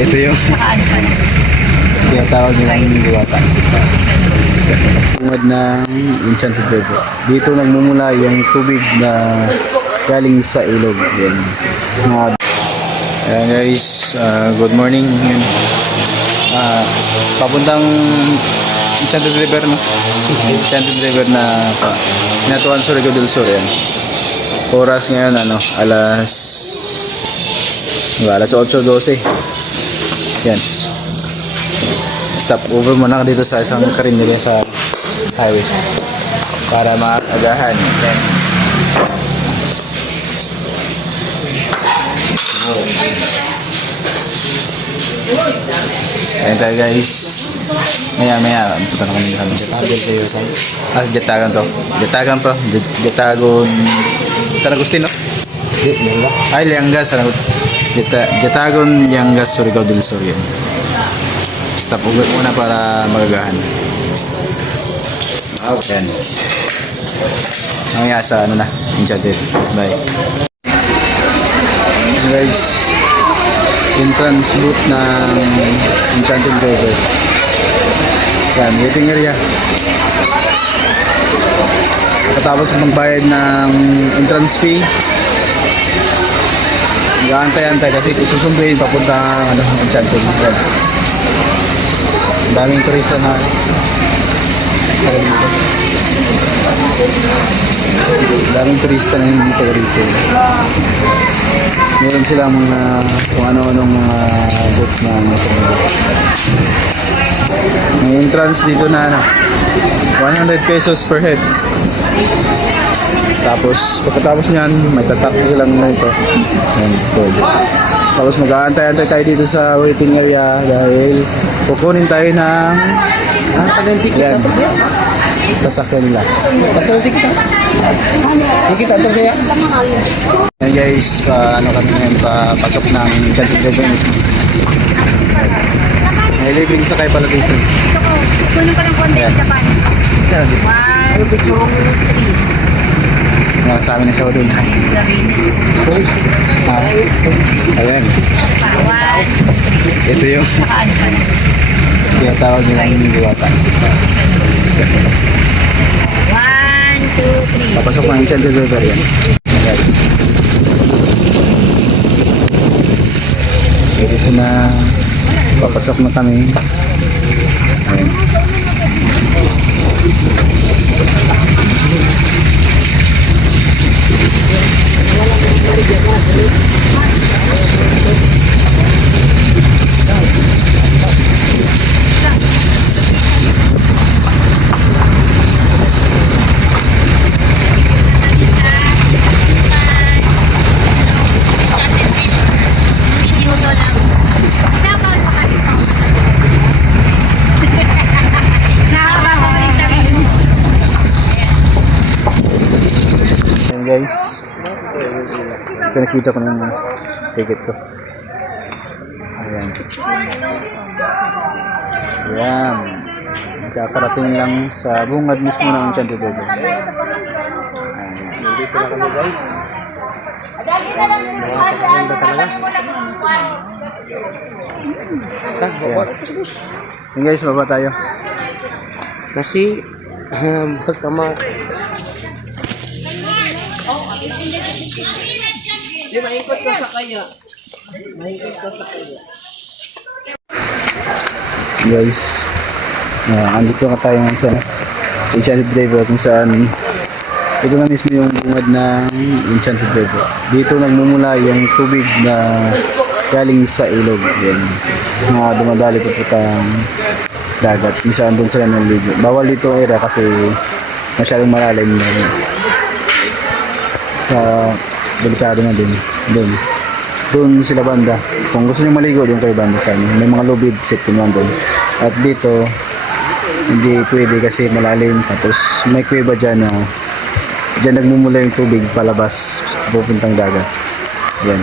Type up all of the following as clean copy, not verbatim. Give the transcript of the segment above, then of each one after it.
Ito yung tinatawag nilang diwata. Tungod ng Enchanted River. Dito nagmumula yung tubig na galing sa ilog. Yan. Ayan guys, good morning. Papuntang Enchanted River, no? Enchanted River na Hinatuan Surigao del Sur. Yan. Oras ngayon alas 8:12. Yan. Stop over muna dito sa isang karinderya sa highway para maagahan. Yan. Ayan tayo guys. Maya punta na kami sa Jetagan sa iyo. Jetagan to. Jetagan pa. Jetagon San Agustin, no? Ay, Liangas. Jetagon, Liangas, Surigao del Sur. Yan. Stop over muna para magagahan. Ayan. Mamaya sa Enchanted. Bye. Guys, entrance booth ng Enchanted River. Yan, waiting area. Pagkatapos magbayad ng entrance fee, mag-aantay-antay kasi susunduin papunta Enchanted. Yan. Daming turista na yung dito rito. Meron sila mga kung ano-anong mga booth na nasa booth. May entrance dito na 100 pesos per head. Tapos pagkatapos niyan may tatak silang nito. Tapos mag-aantay-antay tayo dito sa waiting area dahil kukunin tayo ng yan, sasakyan nila. Tikita ito siya. Yan guys, kami ngayon papasok ng Enchanted River mismo. May living sa kayo pala dito. Kunin ko ng konti sa pan. One, two, three. Sa amin na sa hotel. Ayan. Ito yung tinatawag nilang diwata. One, two, three. Papasok ng Enchanted River yan. Guys. Dito na papasok na kami. Ayan. Guys, pinakita ko ng ticket ko. Ayan. Ayan. Kakarating lang sa bungad mismo ng Enchanted River. Ayan. Nandito na kami guys. Nakakaganda talaga. Ayan guys, baba tayo. Kasi baka maikot ka sa kaya. Guys, andito na tayo ng sa Enchanted River kung saan ito na mismo yung bungad ng Enchanted River. Dito nagmumula yung tubig na galing sa ilog. Yan. Na dumadali papuntang dagat. Kung saan doon sila naligo. Bawal dito area kasi masyadong malalim na delikado na din. Doon sila banda. Kung gusto nyo maligo, doon kayo banda sa amin. May mga lubid set naman doon. At dito, hindi pwede kasi malalim. Tapos may kuweba dyan na dyan nagmumula yung tubig palabas pupuntang dagat. Yan.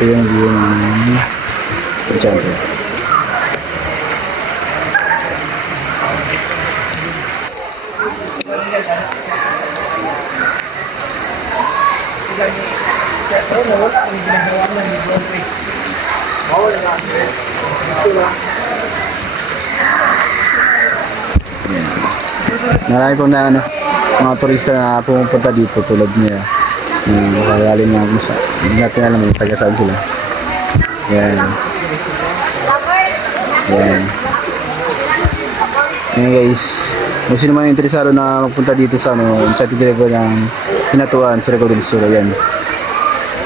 Ito yung view ng Enchanted. Wala ang ginagawa ng John Tricks. Yan. Marami pong na ano, mga turista na pumupunta dito tulad niya. Galing nga kung sa, hindi natin alam yung taga saan sila. Yan. Yan. Yan guys. Kung sino man interesado na magpunta dito sa ano, sa River ng Hinatuan sa Recording Store, yan.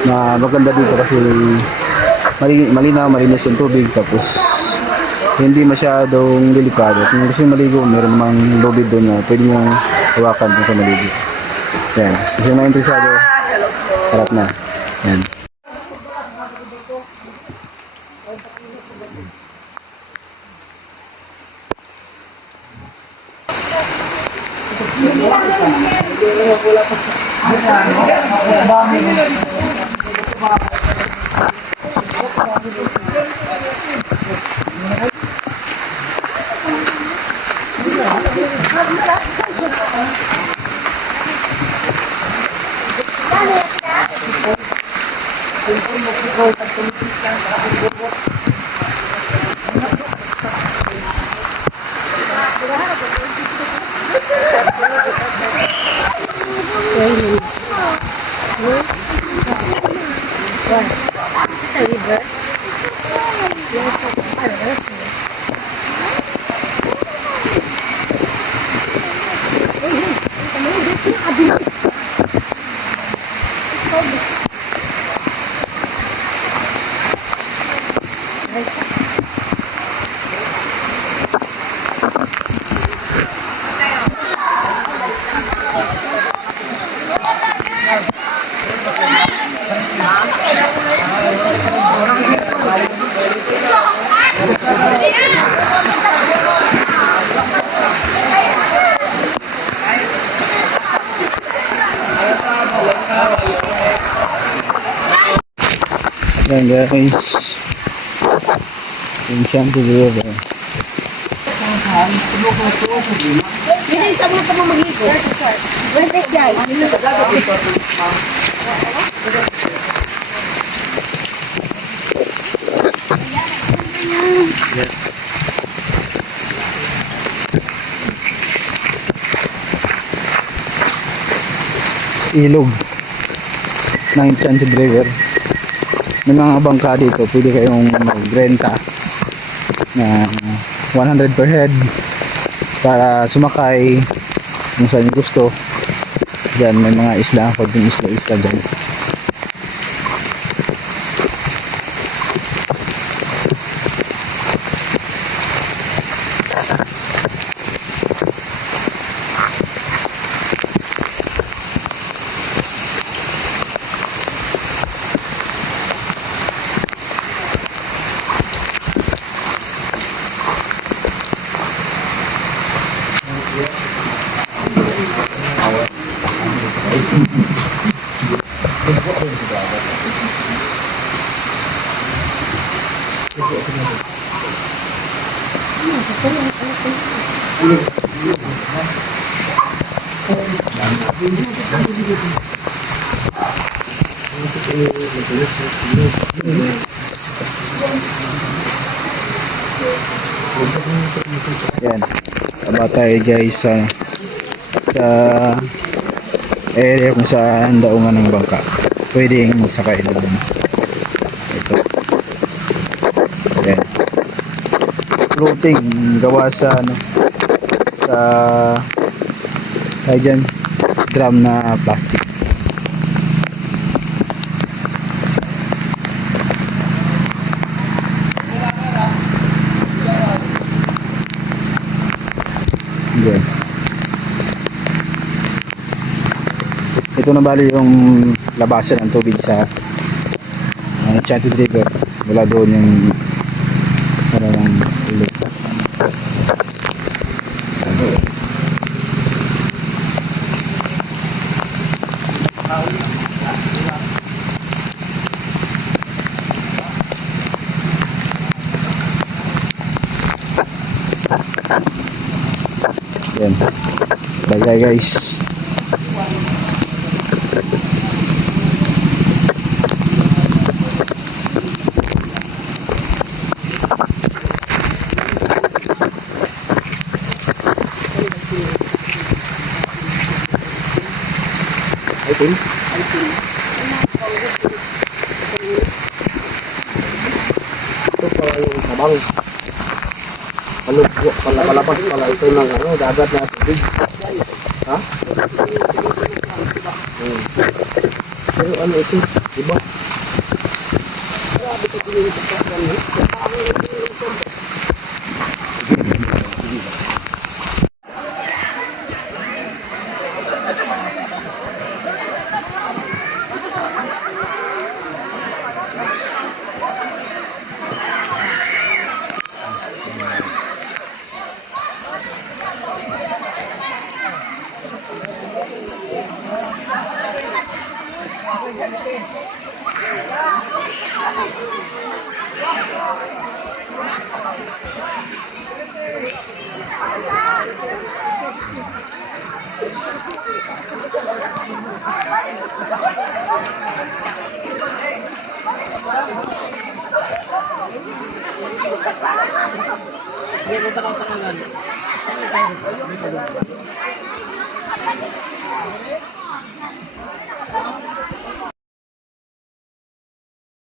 Na maganda dito kasi malinaw, malinis yung tubig, tapos hindi masyadong delikado. Kung gusto yung maligo, meron namang lobby doon na pwede mong hawakan kung ka maligo. Yan. Kung sino man interesado, harap na. Yan. Yan guys. Yung shampoo river. Hindi, isa mo na ito mag-iko. Where's this guy? Ilog ng Enchanted River. May mga bangka dito, pwede kayong magrenta na 100 per head para sumakay kung saan yung gusto. Diyan may mga isla, pag yung isla dyan. Yan. Tama tayo guys sa area kung saan daungan ng bangka. Pwedeng magsakay doon. Ito. Yan. Floating gawa sa dyan, drum na plastic. Yan. Ito na bali yung labasan ng tubig sa Enchanted River. Wala doon yung ng ilog. Yan. Bye guys. Itim? Ito pala yung tabang. Palabas pala ito ng dagat na tubig. Ha? Pero ano ito? Diba?